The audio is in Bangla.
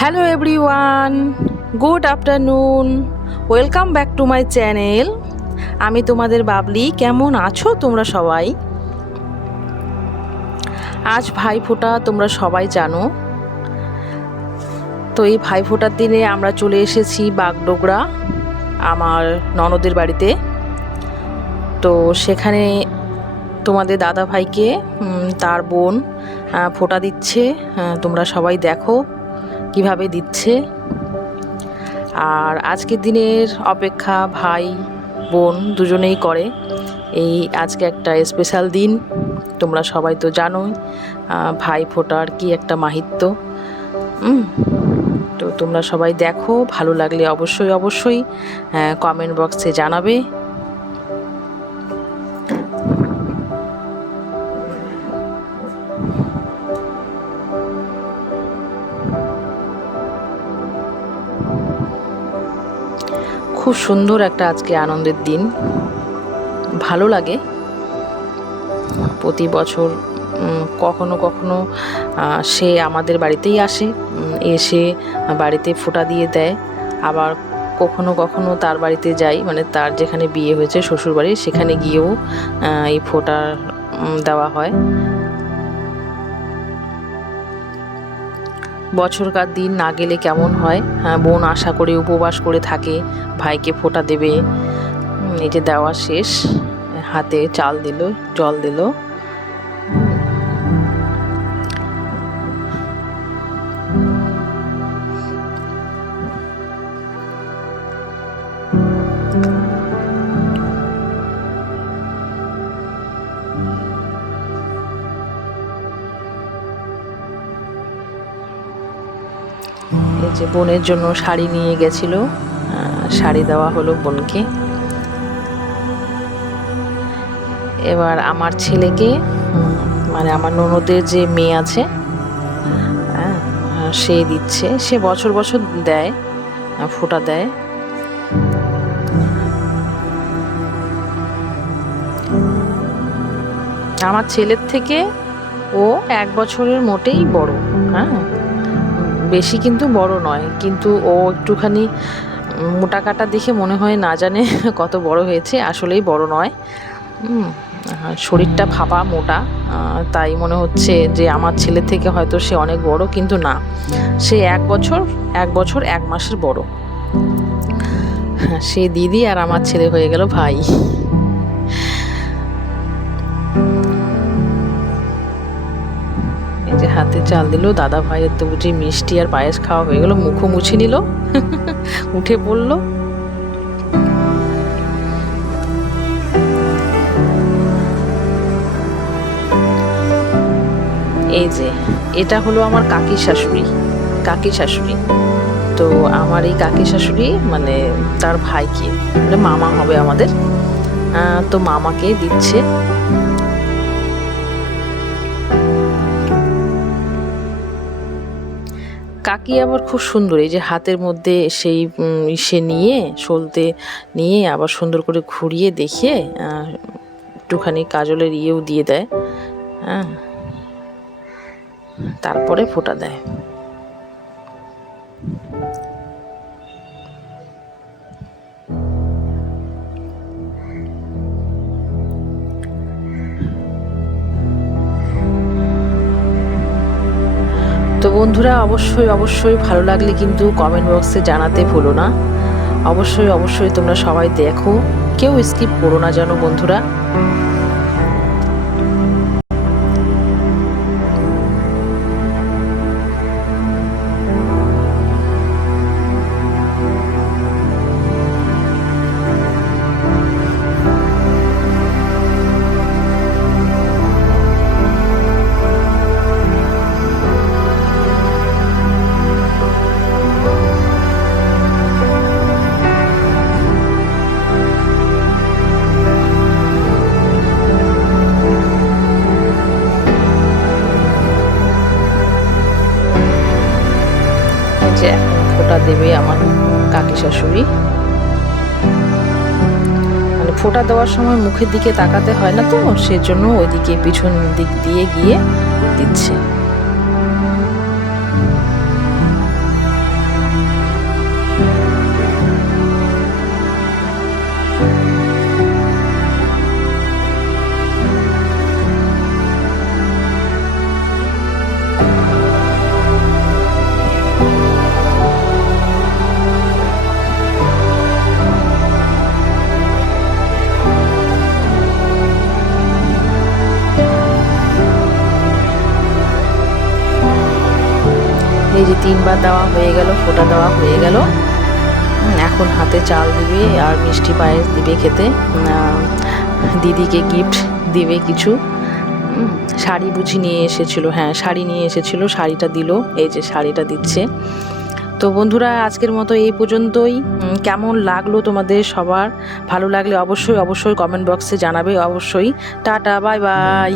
Hello everyone good afternoon welcome back to my channel আমি তোমাদের বাবলি, কেমন আছো তোমরা সবাই? আজ ভাইফোঁটা তোমরা সবাই জানো। তো এই ভাইফোঁটার দিনে আমরা চলে এসেছি বাগডোগরা, আমার ননদের বাড়িতে। তো সেখানে তোমাদের দাদা ভাইকে তার বোন ফোঁটা দিচ্ছে। তোমরা সবাই দেখো। কীভাবে দিচ্ছে? আর আজকের দিনের অপেক্ষা ভাই, বোন দুজনেই করে। এই আজকে একটা স্পেশাল দিন, তোমরা সবাই তো জানোই ভাই ফোটার কি একটা মাহিত্য। তো তোমরা সবাই দেখো, ভালো লাগলে অবশ্যই অবশ্যই কমেন্ট বক্সে জানাবে। খুব সুন্দর একটা আজকে আনন্দের দিন। ভালো লাগে। প্রতি বছর কখনো কখনো সে আমাদের বাড়িতেই আসে এসে বাড়িতে ফোঁটা দিয়ে দেয়। আবার কখনো কখনো তার বাড়িতে যাই মানে তার যেখানে বিয়ে হয়েছে শ্বশুরবাড়ি সেখানে গিয়েও এই ফোঁটা দেওয়া হয়। বছরকার দিন না গেলে কেমন হয়? হ্যাঁ, বোন আশা করে উপবাস করে থাকে ভাইকে ফোটা দেবে। এই যে দেওয়া শেষ হাতে চাল দিল জল দিল। যে বোনের জন্য শাড়ি নিয়ে গেছিল শাড়ি দেওয়া হলো বোনকে। এবার আমার ছেলেকে মানে আমার ননদের যে মেয়ে আছে হ্যাঁ, সে দিচ্ছে সে বছর বছর দেয় ফোঁটা দেয়। আমার ছেলের থেকে ও এক বছরের মোটেই বড় হ্যাঁ। বেশি কিন্তু বড় নয় কিন্তু ও একটুখানি মোটা কাটা দেখে মনে হয় না জানে কত বড় হয়েছে আসলেই বড় নয়। শরীরটা ফাঁপা মোটা তাই মনে হচ্ছে যে আমার ছেলে থেকে হয়তো সে অনেক বড় কিন্তু না। সে এক বছর এক বছর এক মাসের বড়। হ্যাঁ, সে দিদি আর আমার ছেলে হয়ে গেল ভাই। হাতে চাল দিল দাদা ভাইয়ের তো বুঝি মিষ্টি আর পায়েস খাওয়া হয়ে গেল, মুখও মুছে নিল। উঠে পড়ল। এই যে, এটা হলো আমার কাকি শাশুড়ি কাকি শাশুড়ি। তো আমার এই কাকি শাশুড়ি মানে তার ভাইকে মানে মামা হবে আমাদের। তো মামাকে দিচ্ছে। কাকি আবার খুব সুন্দর, এই যে হাতের মধ্যে সেই ইসে নিয়ে সলতে নিয়ে আবার সুন্দর করে ঘুরিয়ে দেখিয়ে একটুখানি কাজলের ইয়েও দিয়ে দেয় হ্যাঁ তারপরে ফোটা দেয়। বন্ধুরা, অবশ্যই অবশ্যই ভালো লাগলে কিন্তু কমেন্ট বক্সে জানাতে ভুলো না। অবশ্যই অবশ্যই তোমরা সবাই দেখো। কেউ স্কিপ করো না যেন বন্ধুরা। দেবে আমার কাকি শাশুড়ি। মানে ফোঁটা দেওয়ার সময় মুখের দিকে তাকাতে হয় না তো, সেজন্য ওইদিকে পিছন দিক দিয়ে গিয়ে দিচ্ছে। যে তিনবার দেওয়া হয়ে গেল, ফোঁটা দেওয়া হয়ে গেল। এখন হাতে চাল দিবে আর মিষ্টি পায়েস দিবে খেতে। দিদিকে গিফট দিবে কিছু। শাড়ি বুঝি নিয়ে এসেছিল হ্যাঁ শাড়ি নিয়ে এসেছিল, শাড়িটা দিল, এই যে শাড়িটা দিচ্ছে। তো বন্ধুরা, আজকের মতো এই পর্যন্তই। কেমন লাগল তোমাদের সবার? ভালো লাগলে অবশ্যই অবশ্যই কমেন্ট বক্সে জানাবে, অবশ্যই। Tata bye bye